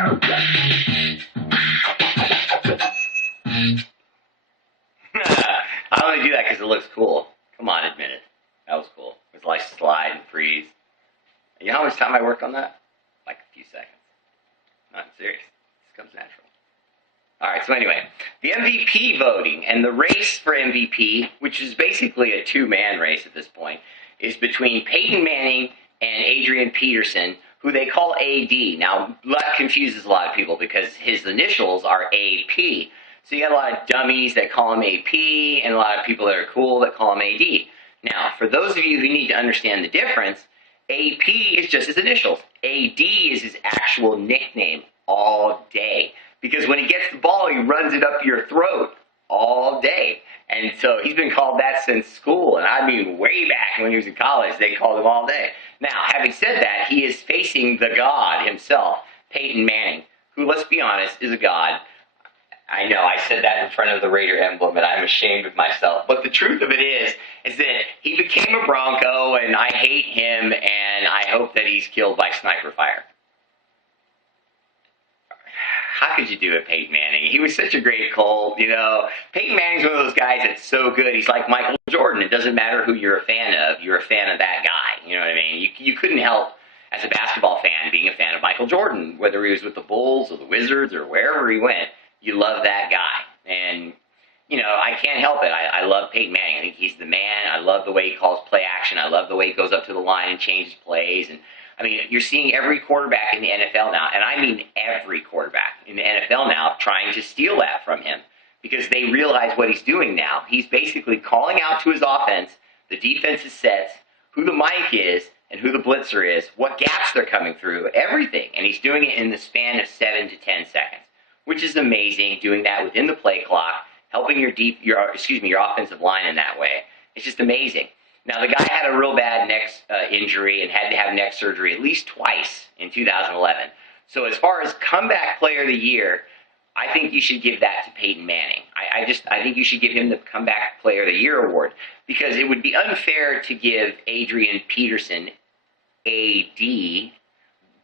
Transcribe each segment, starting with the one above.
I only do that because it looks cool. Come on, admit it. That was cool. It was like slide and freeze. You know how much time I worked on that? Like a few seconds. Not serious. This comes natural. All right, so anyway, the MVP voting and the race for MVP, which is basically a two-man race at this point, is between Peyton Manning and Adrian Peterson, who they call AD. Now, that confuses a lot of people because his initials are AP. So you got a lot of dummies that call him AP and a lot of people that are cool that call him AD. Now, for those of you who need to understand the difference, AP is just his initials. AD is his actual nickname all day. Because when he gets the ball, he runs it up your throat all day. And so he's been called that since school. And I mean, way back when he was in college, they called him all day. Now, having said that, he is facing the god himself, Peyton Manning, who, let's be honest, is a god. I know, I said that in front of the Raider emblem, and I'm ashamed of myself. But the truth of it is that he became a Bronco, and I hate him, and I hope that he's killed by sniper fire. How could you do it, Peyton Manning? He was such a great Colt, you know. Peyton Manning's one of those guys that's so good. He's like Michael Jordan. It doesn't matter who you're a fan of. You're a fan of that guy. You know what I mean? You couldn't help, as a basketball fan, being a fan of Michael Jordan, whether he was with the Bulls or the Wizards or wherever he went. You love that guy. And, you know, I can't help it. I love Peyton Manning. I think he's the man. I love the way he calls play action. I love the way he goes up to the line and changes plays. And I mean, you're seeing every quarterback in the NFL now, and I mean every quarterback in the NFL now, trying to steal that from him because they realize what he's doing now. He's basically calling out to his offense the defensive sets, who the mic is, and who the blitzer is, what gaps they're coming through, everything. And he's doing it in the span of 7 to 10 seconds, which is amazing, doing that within the play clock, helping your offensive line in that way. It's just amazing. Now, the guy had a real bad neck injury and had to have neck surgery at least twice in 2011. So as far as comeback player of the year, I think you should give that to Peyton Manning. I think you should give him the comeback player of the year award because it would be unfair to give Adrian Peterson, AD,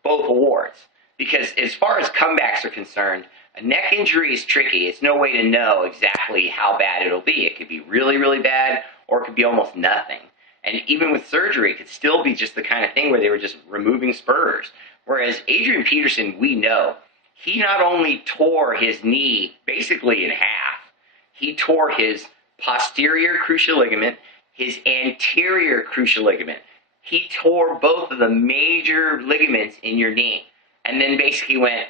both awards. Because as far as comebacks are concerned, a neck injury is tricky. It's no way to know exactly how bad it'll be. It could be really, really bad, or it could be almost nothing. And even with surgery, it could still be just the kind of thing where they were just removing spurs. Whereas Adrian Peterson, we know, he not only tore his knee basically in half, he tore his posterior cruciate ligament, his anterior cruciate ligament. He tore both of the major ligaments in your knee. And then basically went,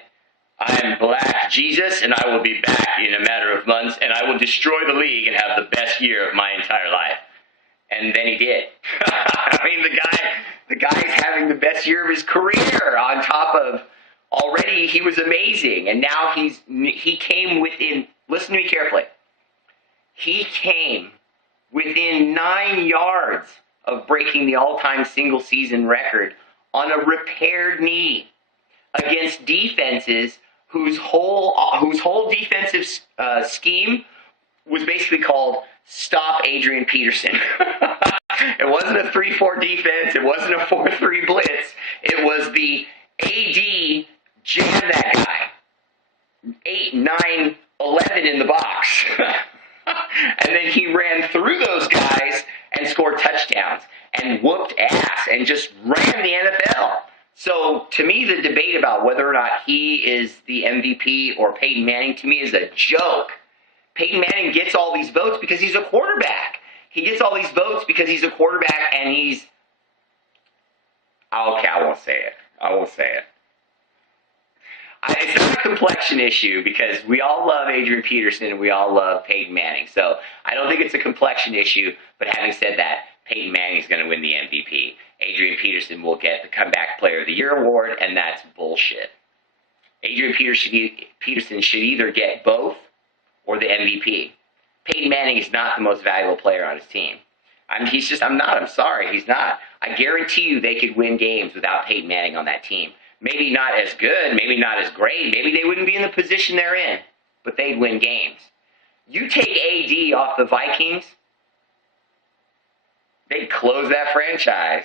I'm Black Jesus, and I will be back in a matter of months, and I will destroy the league and have the best year of my entire life. And then he did. I mean, the guy's having the best year of his career on top of already he was amazing. And now he came within, listen to me carefully, he came within 9 yards of breaking the all-time single-season record on a repaired knee against defenses whose whole defensive scheme was basically called Stop Adrian Peterson. It wasn't a 3-4 defense. It wasn't a 4-3 blitz. It was the AD jam that guy 8, 9, 11 in the box. And then he ran through those guys and scored touchdowns and whooped ass and just ran the NFL. So to me, the debate about whether or not he is the MVP or Peyton Manning, to me, is a joke. Peyton Manning gets all these votes because he's a quarterback. He gets all these votes because he's a quarterback and he's... Okay, I won't say it. It's not a complexion issue because we all love Adrian Peterson and we all love Peyton Manning. So I don't think it's a complexion issue, but having said that, Peyton Manning is going to win the MVP. Adrian Peterson will get the Comeback Player of the Year award, and that's bullshit. Adrian Peterson should either get both or the MVP. Peyton Manning is not the most valuable player on his team. I'm sorry, he's not. I guarantee you they could win games without Peyton Manning on that team. Maybe not as good, maybe not as great, maybe they wouldn't be in the position they're in, but they'd win games. You take AD off the Vikings, they'd close that franchise.